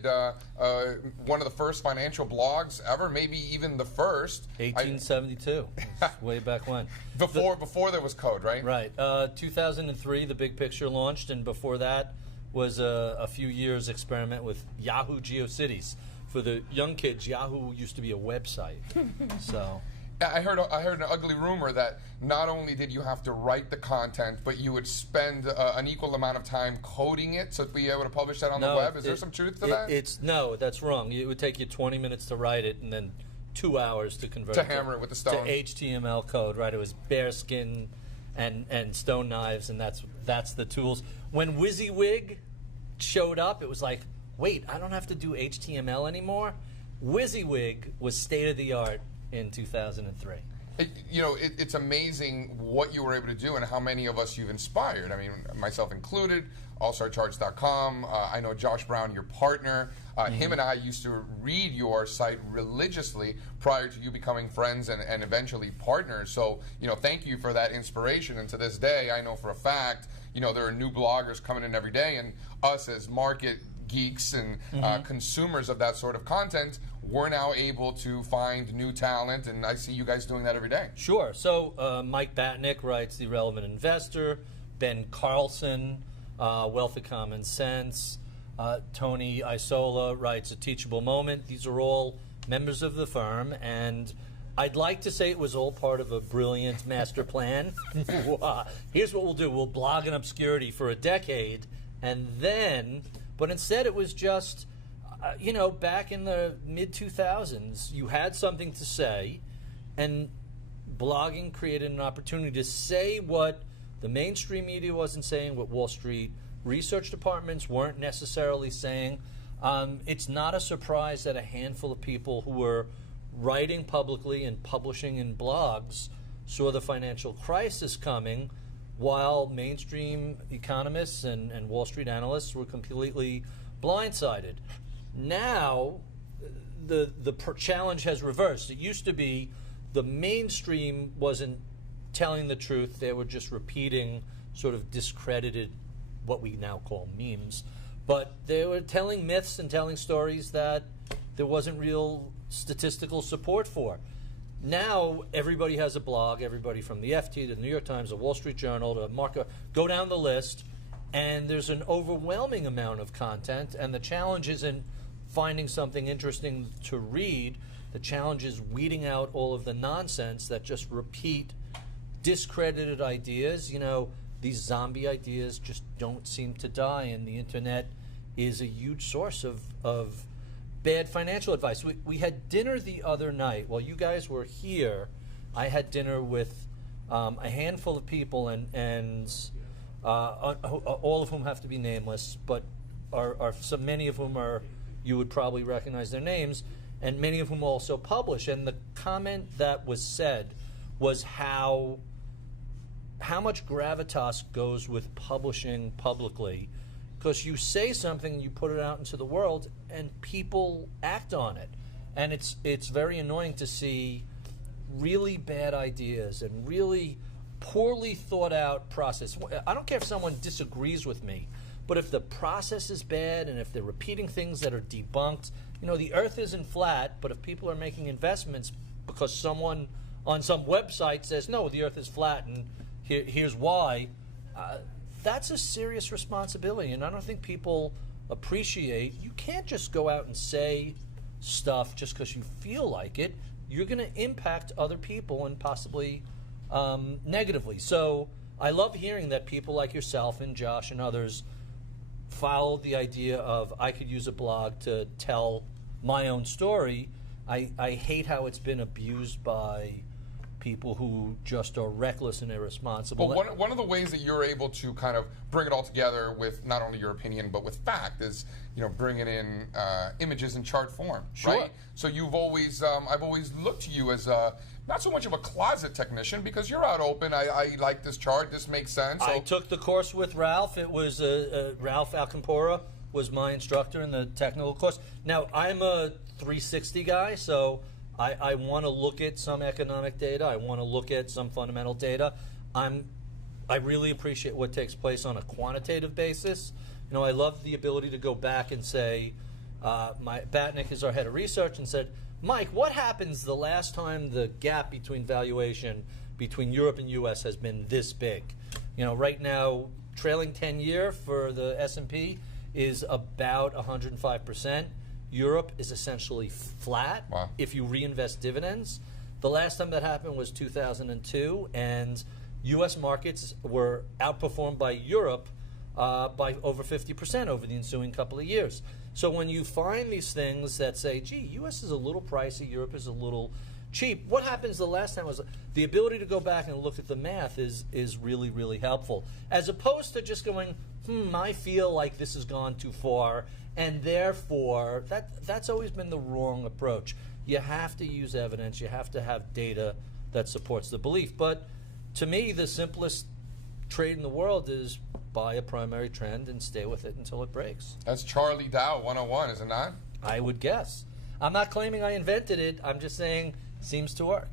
started one of the first financial blogs ever, maybe even the first. 1872, way back when. Before there was code, right? Right. 2003, the Big Picture launched, and before that was a few years experiment with Yahoo GeoCities. For the young kids, Yahoo used to be a website. So. I heard an ugly rumor that not only did you have to write the content, but you would spend an equal amount of time coding it to be able to publish that on the web. Is there some truth to that? No, that's wrong. It would take you 20 minutes to write it and then 2 hours to convert hammer it with the stone. To HTML code, right? It was bearskin and stone knives, and that's the tools. When WYSIWYG showed up, it was like, wait, I don't have to do HTML anymore? WYSIWYG was state-of-the-art in 2003. It's amazing what you were able to do and how many of us you've inspired. I mean, myself included, allstarcharts.com. I know Josh Brown, your partner. Him and I used to read your site religiously prior to you becoming friends and eventually partners. So, thank you for that inspiration. And to this day, I know for a fact, there are new bloggers coming in every day, and us as market geeks and consumers of that sort of content, we're now able to find new talent, and I see you guys doing that every day. Sure. So Mike Batnick writes The Relevant Investor, Ben Carlson, Wealth of Common Sense, Tony Isola writes A Teachable Moment. These are all members of the firm, and I'd like to say it was all part of a brilliant master plan. Here's what we'll do. We'll blog in obscurity for a decade, and then, but instead it was just, back in the mid-2000s, you had something to say, and blogging created an opportunity to say what the mainstream media wasn't saying, what Wall Street research departments weren't necessarily saying. It's not a surprise that a handful of people who were writing publicly and publishing in blogs saw the financial crisis coming, while mainstream economists and Wall Street analysts were completely blindsided. Now, the challenge has reversed. It used to be the mainstream wasn't telling the truth. They were just repeating sort of discredited, what we now call memes. But they were telling myths and telling stories that there wasn't real statistical support for. Now, everybody has a blog, everybody from the FT to the New York Times, the Wall Street Journal, to Marco, go down the list, and there's an overwhelming amount of content, and the challenge isn't finding something interesting to read. The challenge is weeding out all of the nonsense that just repeat discredited ideas. These zombie ideas just don't seem to die, and the internet is a huge source of bad financial advice. We had dinner the other night. While you guys were here, I had dinner with a handful of people, and all of whom have to be nameless, but are so many of whom you would probably recognize their names, and many of whom also publish. And the comment that was said was how much gravitas goes with publishing publicly, because you say something, you put it out into the world, and people act on it. And it's very annoying to see really bad ideas and really poorly thought out process. I don't care if someone disagrees with me, but if the process is bad and if they're repeating things that are debunked, the earth isn't flat, but if people are making investments because someone on some website says, no, the earth is flat and here's why, that's a serious responsibility, and I don't think people appreciate. You can't just go out and say stuff just because you feel like it. You're going to impact other people and possibly negatively. So I love hearing that people like yourself and Josh and others follow the idea of, I could use a blog to tell my own story. I hate how it's been abused by people who just are reckless and irresponsible. Well, one of the ways that you're able to kind of bring it all together with not only your opinion but with fact is, bringing in images in chart form, sure. Right? So you've always, I've always looked to you as not so much of a closet technician, because you're out open. I like this chart. This makes sense. So. I took the course with Ralph. It was Ralph Alcampora was my instructor in the technical course. Now, I'm a 360 guy, so I want to look at some economic data. I want to look at some fundamental data. I really appreciate what takes place on a quantitative basis. I love the ability to go back and say, Batnick is our head of research and said, Mike, what happens the last time the gap between valuation between Europe and U.S. has been this big? You know, right now, trailing 10-year for the S&P is about 105%. Europe is essentially flat if you reinvest dividends. The last time that happened was 2002, and U.S. markets were outperformed by Europe by over 50% over the ensuing couple of years. So when you find these things that say, gee, U.S. is a little pricey, Europe is a little cheap, what happens the last time was the ability to go back and look at the math is really, really helpful. As opposed to just going, I feel like this has gone too far, and therefore, that's always been the wrong approach. You have to use evidence, you have to have data that supports the belief. But to me, the simplest trade in the world is buy a primary trend and stay with it until it breaks. That's Charlie Dow 101, is it not? I would guess. I'm not claiming I invented it, I'm just saying it seems to work.